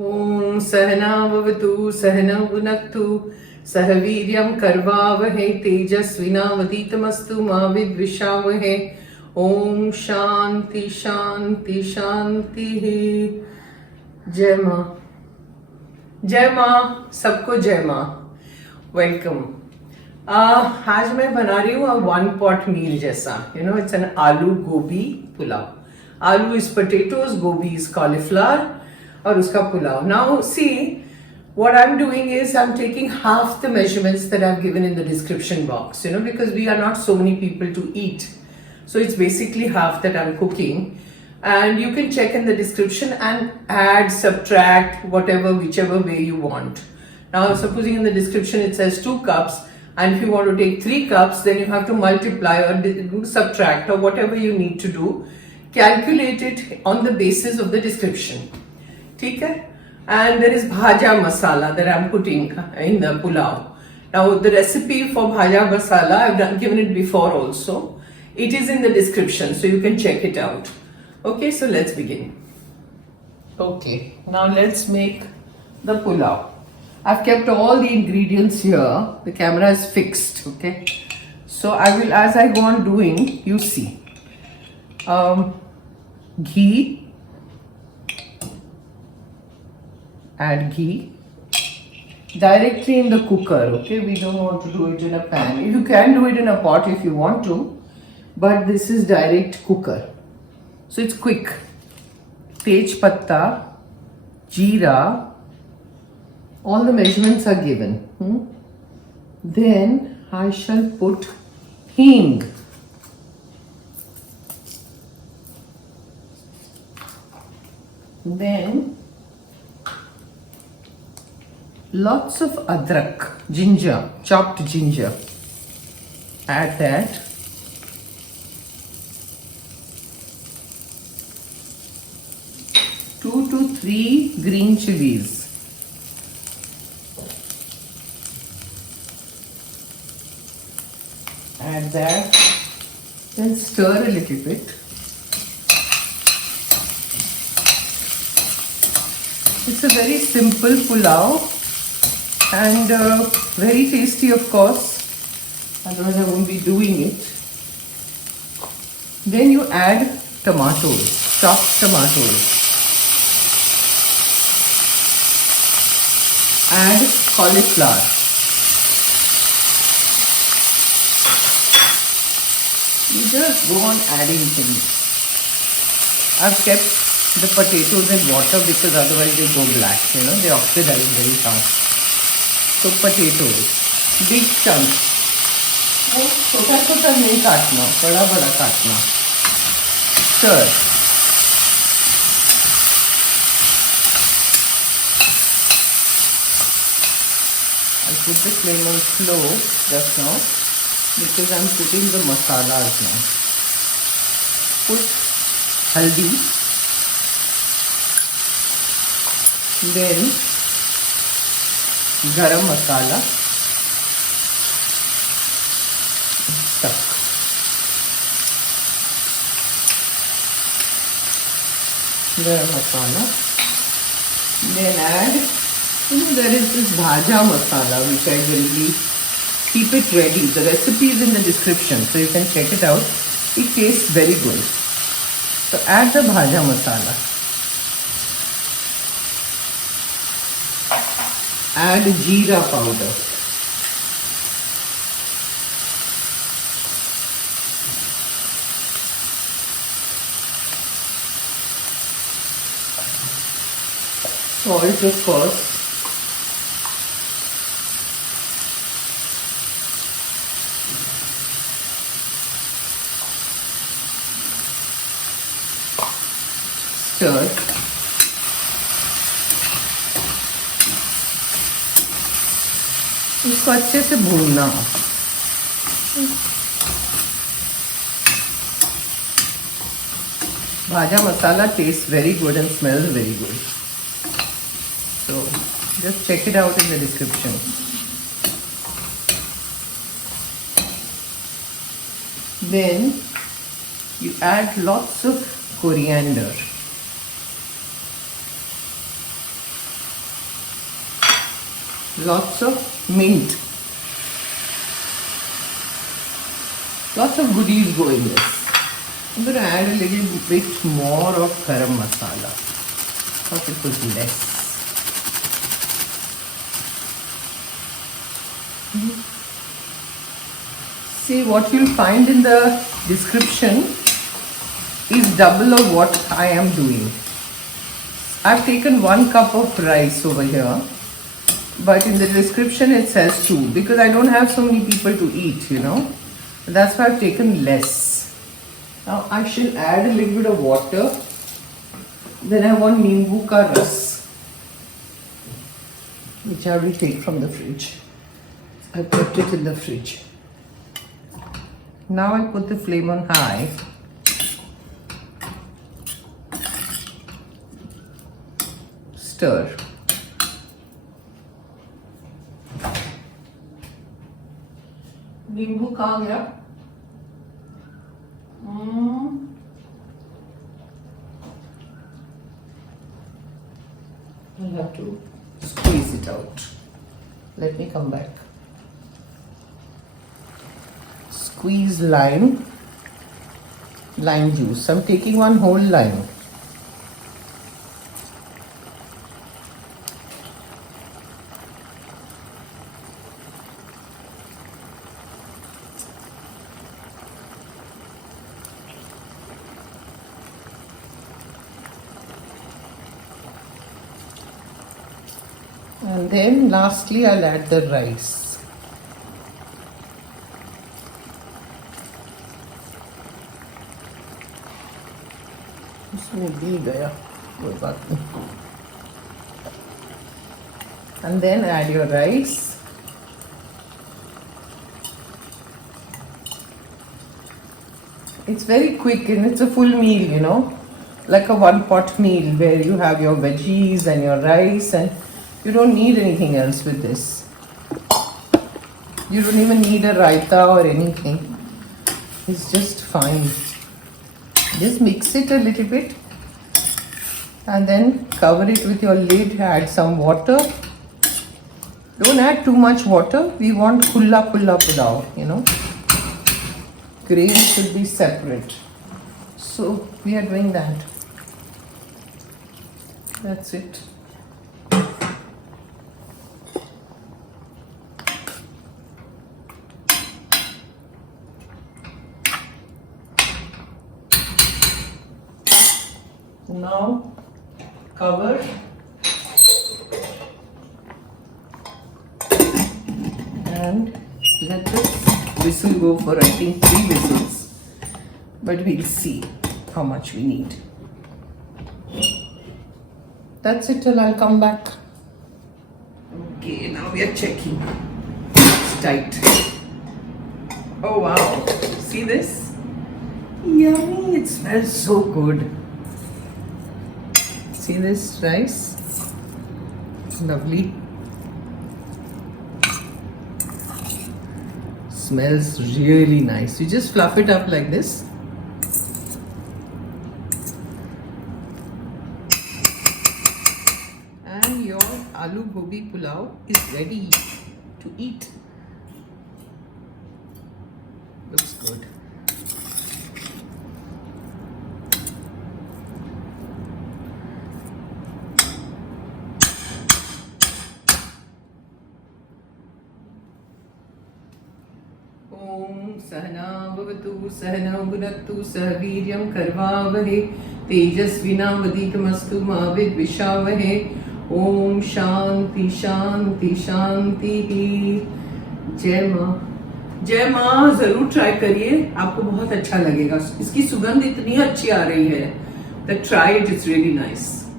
Om Sahana Bhavatu Sahana Bhunaktu Sahaviryam Karvavahe Tejasvinavaditamastu Ma Vidvishavahe Om Shanti Shanti Shanti जय माँ सबको जय माँ वेलकम आज मैं बना रही हूँ वन पॉट मील जैसा इट्स एन आलू गोभी पुलाव आलू इज पोटैटोज गोभी इज कॉलीफ्लावर और उसका pulao now see what I'm doing is I'm taking half the measurements that I've given in the description box because we are not so many people to eat, so it's basically half that I'm cooking. And you can check in the description and add, subtract, whatever, whichever way you want. Now, supposing in the description it says 2 cups, and if you want to take 3 cups, then you have to multiply or subtract or whatever you need to do. Calculate it on the basis of the description. Okay? And there is Bhaja masala that I'm putting in the pulao. Now, the recipe for Bhaja masala, I've given it before also. It is in the description, so you can check it out. Okay, so let's begin. Okay, now let's make the pulao. I've kept all the ingredients here. The camera is fixed, okay? So I will, as I go on doing, you see. Ghee. Add ghee. Directly in the cooker, okay? We don't want to do it in a pan. You can do it in a pot if you want to, but this is direct cooker. So it's quick. Tej patta, jeera, all the measurements are given. Then I shall put hing. Then lots of adrak, ginger, chopped ginger. Add that. 2 to 3 green chillies. Add that. Then stir a little bit. It's a very simple pulao and very tasty, of course. Otherwise I won't be doing it. Then you add tomatoes, chopped tomatoes. Add cauliflower. You just go on adding things. I've kept the potatoes in water because otherwise they go black, they oxidize very fast. So potatoes, big chunks. छोटा नहीं काटना, बड़ा काटना. Stir. I put the flame on slow just now because I'm putting the masalas now. Put haldi, then garam masala, stuck. Garam masala, then add. There is this Bhaja masala which I generally keep it ready. The recipe is in the description, so you can check it out. It tastes very good. So add the Bhaja masala. Add jeera powder. Salt, of course. Stir. इसको अच्छे से भूनना. Bhaja masala tastes very good and smells very good. So just check it out in the description. Then you add lots of coriander. lots of mint. Lots of goodies go in this. I'm going to add a little bit more of garam masala. Thought it was less. See, what you'll find in the description is double of what I am doing. I've taken 1 cup of rice over here, but in the description it says 2 because I don't have so many people to eat, you know. That's why I've taken less. Now I shall add a little bit of water. Then I want nimbu ka ras, which I will take from the fridge. I kept it in the fridge. Now I'll put the flame on high. Stir. Nimbu कहाँ गया? I'll have to squeeze it out. Let me come back. Squeeze lime juice. I'm taking 1 whole lime. And then lastly I'll add the rice. इसमें भी गया, कोई बात नहीं. And then add your rice. It's very quick and it's a full meal, you know, like a 1-pot meal where you have your veggies and your rice, and you don't need anything else with this. You don't even need a raita or anything. It's just fine. Just mix it a little bit and then cover it with your lid. Add some water. Don't add too much water. We want khulla pulao, you know. Grain should be separate. So we are doing that. That's it. Now cover and let this whistle go for I think 3 whistles, but we'll see how much we need. That's it till I'll come back. Okay, now we are checking. It's tight. Oh wow, see this? Yummy, it smells so good. See this rice? It's lovely. Smells really nice. You just fluff it up like this. And your Aloo Gobi Pulao is ready to eat. Looks good. Om Sahana Bhavatu Sahana Bhunattu Sahaviryam Karvavahe Tejasvinavaditamastu ma vidvishavahe. Om Shanti Shanti Shanti. जय माँ. जय माँ. जरूर try करिए, आपको बहुत अच्छा लगेगा. इसकी सुगंध इतनी अच्छी आ रही है that try it, it's really nice.